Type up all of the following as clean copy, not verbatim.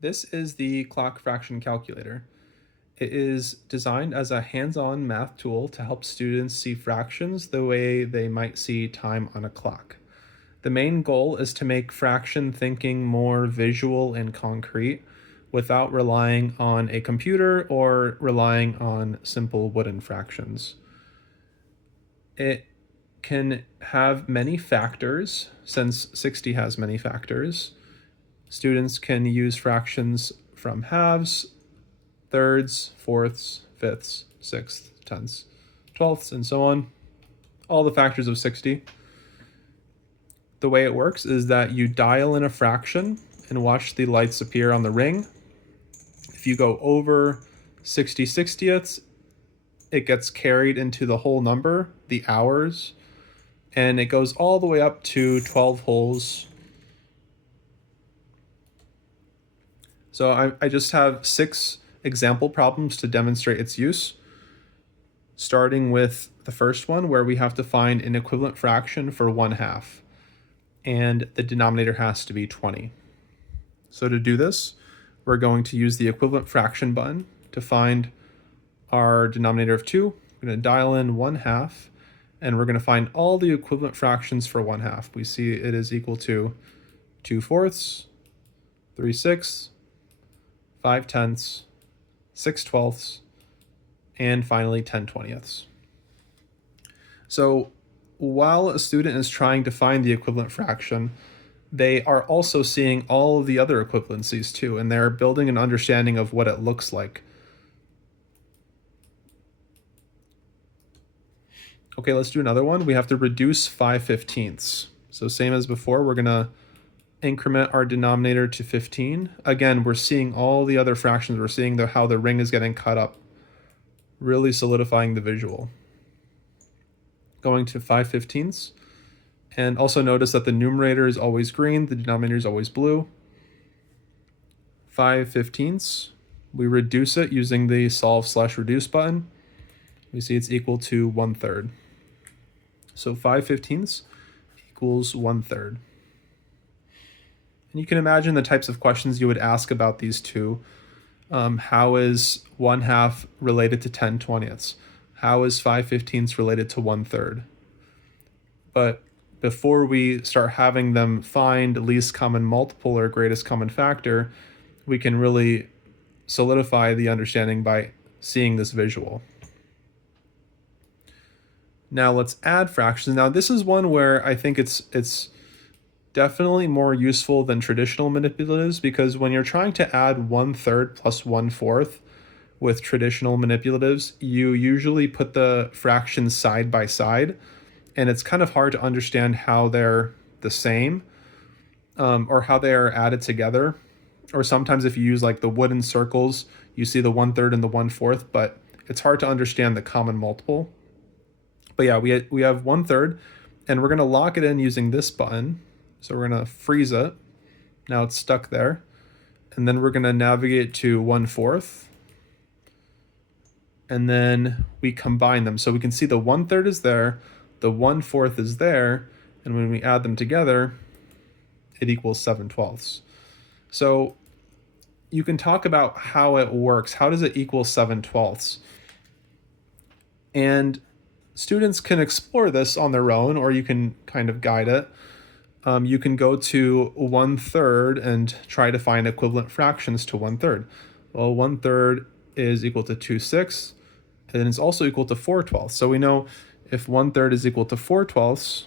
This is the clock fraction calculator. It is designed as a hands-on math tool to help students see fractions the way they might see time on a clock. The main goal is to make fraction thinking more visual and concrete without relying on a computer or relying on simple wooden fractions. It can have many factors, since 60 has many factors. Students can use fractions from halves, thirds, fourths, fifths, sixths, tenths, twelfths, and so on. All the factors of 60. The way it works is that you dial in a fraction and watch the lights appear on the ring. If you go over 60 sixtieths, it gets carried into the whole number, the hours, and it goes all the way up to 12 holes. So I just have 6 example problems to demonstrate its use, starting with the first one where we have to find an equivalent fraction for 1/2, and the denominator has to be 20. So to do this, we're going to use the equivalent fraction button to find our denominator of 2. We're going to dial in 1/2, and we're going to find all the equivalent fractions for 1/2. We see it is equal to 2 fourths, 3 sixths, 5 tenths, 6 twelfths, and finally 10 twentieths. So while a student is trying to find the equivalent fraction, they are also seeing all of the other equivalencies too, and they're building an understanding of what it looks like. Okay, let's do another one. We have to reduce 5/15. So same as before, we're gonna increment our denominator to 15. Again, we're seeing all the other fractions. We're seeing how the ring is getting cut up, really solidifying the visual. Going to 5/15. And also notice that the numerator is always green, the denominator is always blue. 5/15. We reduce it using the solve/reduce button. We see it's equal to 1/3. So 5/15 equals 1/3. And you can imagine the types of questions you would ask about these two. How is 1/2 related to 10 twentieths? How is 5/15 related to 1/3? But before we start having them find least common multiple or greatest common factor, we can really solidify the understanding by seeing this visual. Now let's add fractions. Now this is one where I think it's definitely more useful than traditional manipulatives, because when you're trying to add 1/3 plus 1/4 with traditional manipulatives, you usually put the fractions side by side, and it's kind of hard to understand how they're the same, or how they are added together. Or sometimes if you use like the wooden circles, you see the 1/3 and the 1/4, but it's hard to understand the common multiple. But yeah, we have 1/3, and we're gonna lock it in using this button. So we're gonna freeze it. Now it's stuck there. And then we're gonna navigate to 1/4. And then we combine them. So we can see the 1/3 is there, the 1/4 is there, and when we add them together, it equals 7 twelfths. So you can talk about how it works. How does it equal 7 twelfths? And students can explore this on their own, or you can kind of guide it. You can go to 1/3 and try to find equivalent fractions to 1/3. Well, 1/3 is equal to 2 sixths, and it's also equal to 4 twelfths. So we know if 1/3 is equal to 4 twelfths,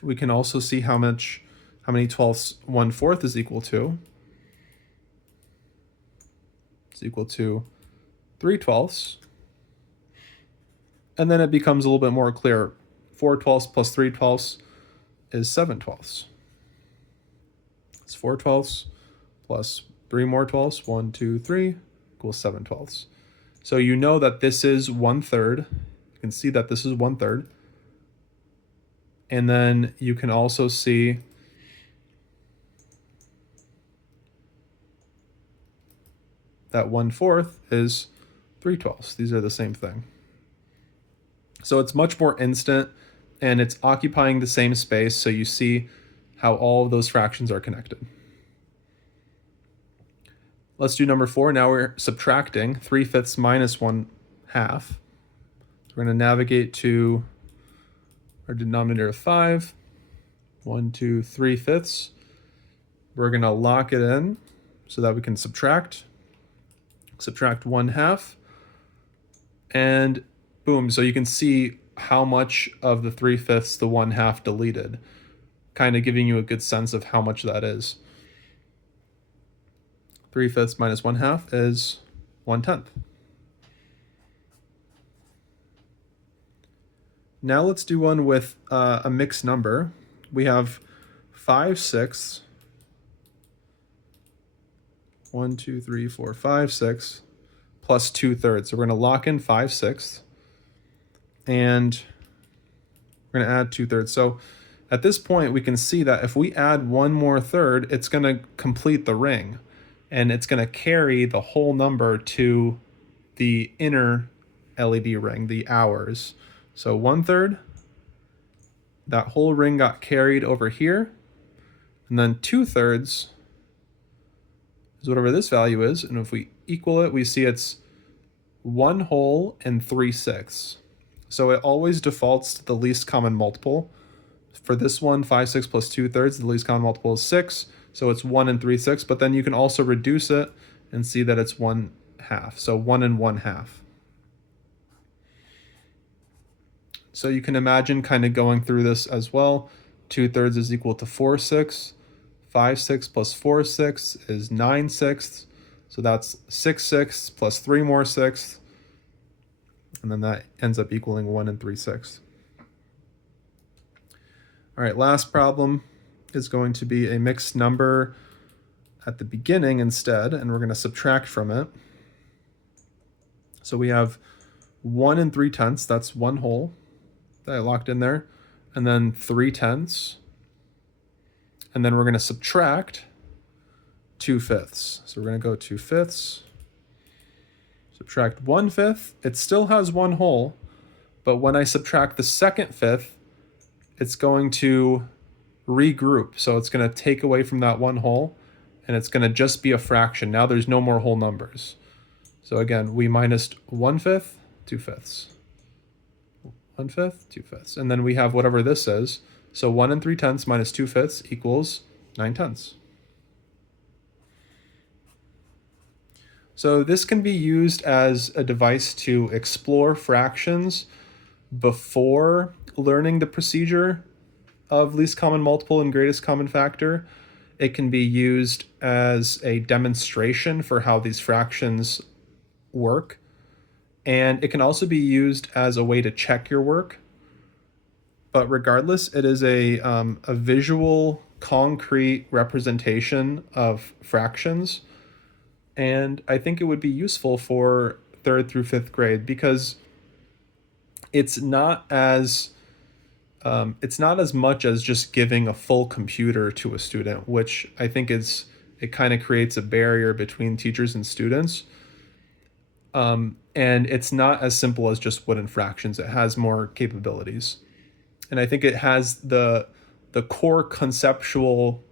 we can also see how many twelfths 1/4 is equal to. It's equal to 3 twelfths. And then it becomes a little bit more clear. 4 twelfths plus 3 twelfths is 7 twelfths. It's 4 twelfths plus 3 more twelfths, 1, 2, 3, equals 7 twelfths. So you know that this is 1/3. You can see that this is 1/3. And then you can also see that 1/4 is 3 twelfths. These are the same thing. So it's much more instant, and it's occupying the same space. So you see how all of those fractions are connected. Let's do number 4. Now we're subtracting 3/5 minus 1/2. We're going to navigate to our denominator of 5. 1, 2, 3/5. We're going to lock it in so that we can subtract 1/2. And boom, so you can see how much of the 3/5 the 1/2 deleted, kind of giving you a good sense of how much that is. 3/5 minus 1/2 is 1/10. Now let's do one with a mixed number. We have 5/6. 1, 2, 3, 4, 5, 6 plus 2/3. So we're going to lock in 5/6 and we're going to add 2/3. So at this point, we can see that if we add one more third, it's going to complete the ring and it's going to carry the whole number to the inner LED ring, the hours. So 1/3, that whole ring got carried over here, and then 2/3 is whatever this value is, and if we equal it, we see it's 1 whole and 3/6. So it always defaults to the least common multiple. For this one, 5/6 plus 2/3, the least common multiple is 6, so it's 1 and 3/6, but then you can also reduce it and see that it's 1/2, so 1 and 1/2. So you can imagine kind of going through this as well. 2/3 is equal to 4/6. 5/6 plus 4/6 is 9/6. So that's 6/6 plus 3 more 6. And then that ends up equaling 1 and 3/6. All right, last problem is going to be a mixed number at the beginning instead, and we're going to subtract from it. So we have 1 and 3/10, that's 1 whole that I locked in there, and then 3/10, and then we're going to subtract 2/5. So we're going to go 2/5, subtract 1/5. It still has 1 whole, but when I subtract the second fifth, it's going to regroup. So it's going to take away from that 1 whole, and it's going to just be a fraction. Now there's no more whole numbers. So again, we minus 1/5, 2/5. 1/5, 2/5. And then we have whatever this is. So 1 and 3/10 minus 2/5 equals 9/10. So this can be used as a device to explore fractions before learning the procedure of least common multiple and greatest common factor. It can be used as a demonstration for how these fractions work. And it can also be used as a way to check your work. But regardless, it is a visual, concrete representation of fractions. And I think it would be useful for 3rd through 5th grade because it's not as much as just giving a full computer to a student, which I think it kind of creates a barrier between teachers and students. And it's not as simple as just wooden fractions. It has more capabilities. And I think it has the core conceptual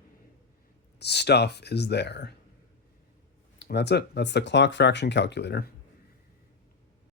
stuff is there. And that's it. That's the clock fraction calculator.